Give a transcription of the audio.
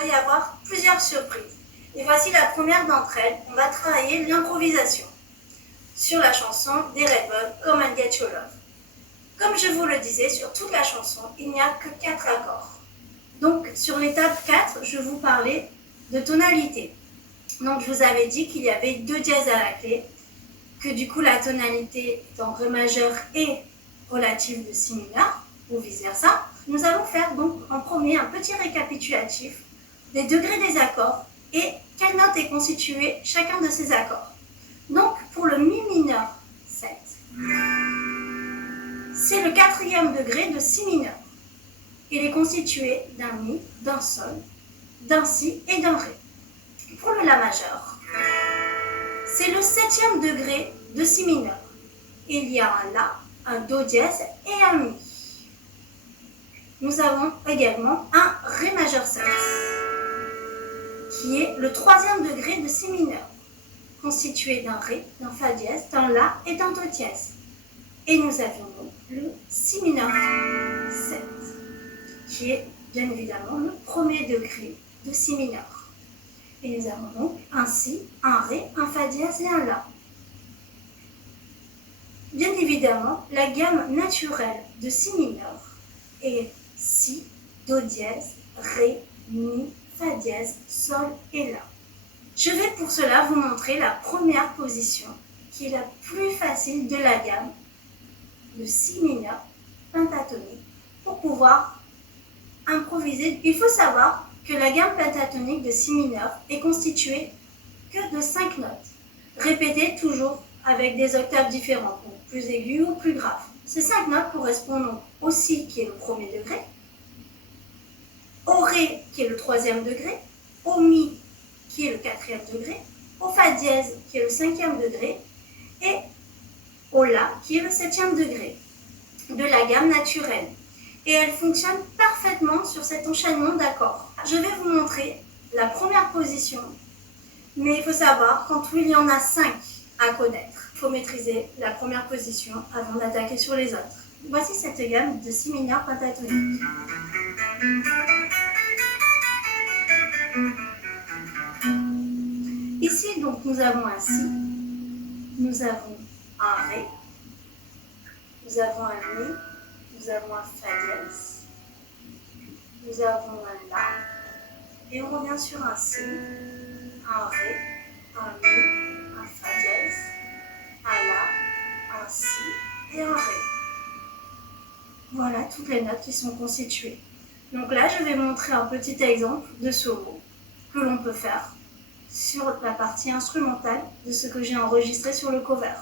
va y avoir plusieurs surprises. Et voici la première d'entre elles. On va travailler l'improvisation sur la chanson des Redbone, Come and Get Your Love. Comme je vous le disais, sur toute la chanson, il n'y a que 4 accords. Donc, sur l'étape 4, je vous parlais de tonalité. Donc, je vous avais dit qu'il y avait 2 dièses à la clé, que du coup, la tonalité est en Ré majeur et relative de Si mineur, ou vice-versa. Nous allons faire donc en premier un petit récapitulatif des degrés des accords et quelle note est constituée chacun de ces accords. Donc, pour le Mi mineur 7, c'est le 4e degré de Si mineur. Il est constitué d'un Mi, d'un Sol, d'un Si et d'un Ré. Pour le La majeur, c'est le 7e degré de Si mineur. Il y a un La, un Do dièse et un Mi. Nous avons également un Ré majeur 7, qui est le 3e degré de Si mineur, constitué d'un Ré, d'un Fa dièse, d'un La et d'un Do dièse. Et nous avions donc le Si mineur 7, qui est bien évidemment le 1er degré de Si mineur. Et nous avons donc un Si, un Ré, un Fa dièse et un La. Bien évidemment, la gamme naturelle de Si mineur est Si, Do dièse, Ré, Mi, Fa dièse, Sol et La. Je vais pour cela vous montrer la première position, qui est la plus facile de la gamme de Si mineur pentatonique, pour pouvoir improviser. Il faut savoir que la gamme pentatonique de Si mineur est constituée que de 5 notes, répétées toujours avec des octaves différentes, donc plus aiguës ou plus graves. Ces 5 notes correspondent au Si qui est le 1er degré, au Ré qui est le 3e degré, au Mi qui est le 4e degré, au Fa dièse qui est le 5e degré et au La qui est le 7e degré de la gamme naturelle. Et elle fonctionne parfaitement sur cet enchaînement d'accords. Je vais vous montrer la première position, mais il faut savoir qu'en tout il y en a 5 à connaître. Il faut maîtriser la première position avant d'attaquer sur les autres. Voici cette gamme de Si mineur pentatonique. Ici, donc, nous avons un Si, nous avons un Ré, nous avons un Mi, nous avons un Fa dièse, nous avons un La, et on revient sur un Si, un Ré, un Mi, un Fa dièse, un La, un Si et un Ré. Voilà toutes les notes qui sont constituées. Donc là, je vais montrer un petit exemple de solo que l'on peut faire sur la partie instrumentale de ce que j'ai enregistré sur le cover.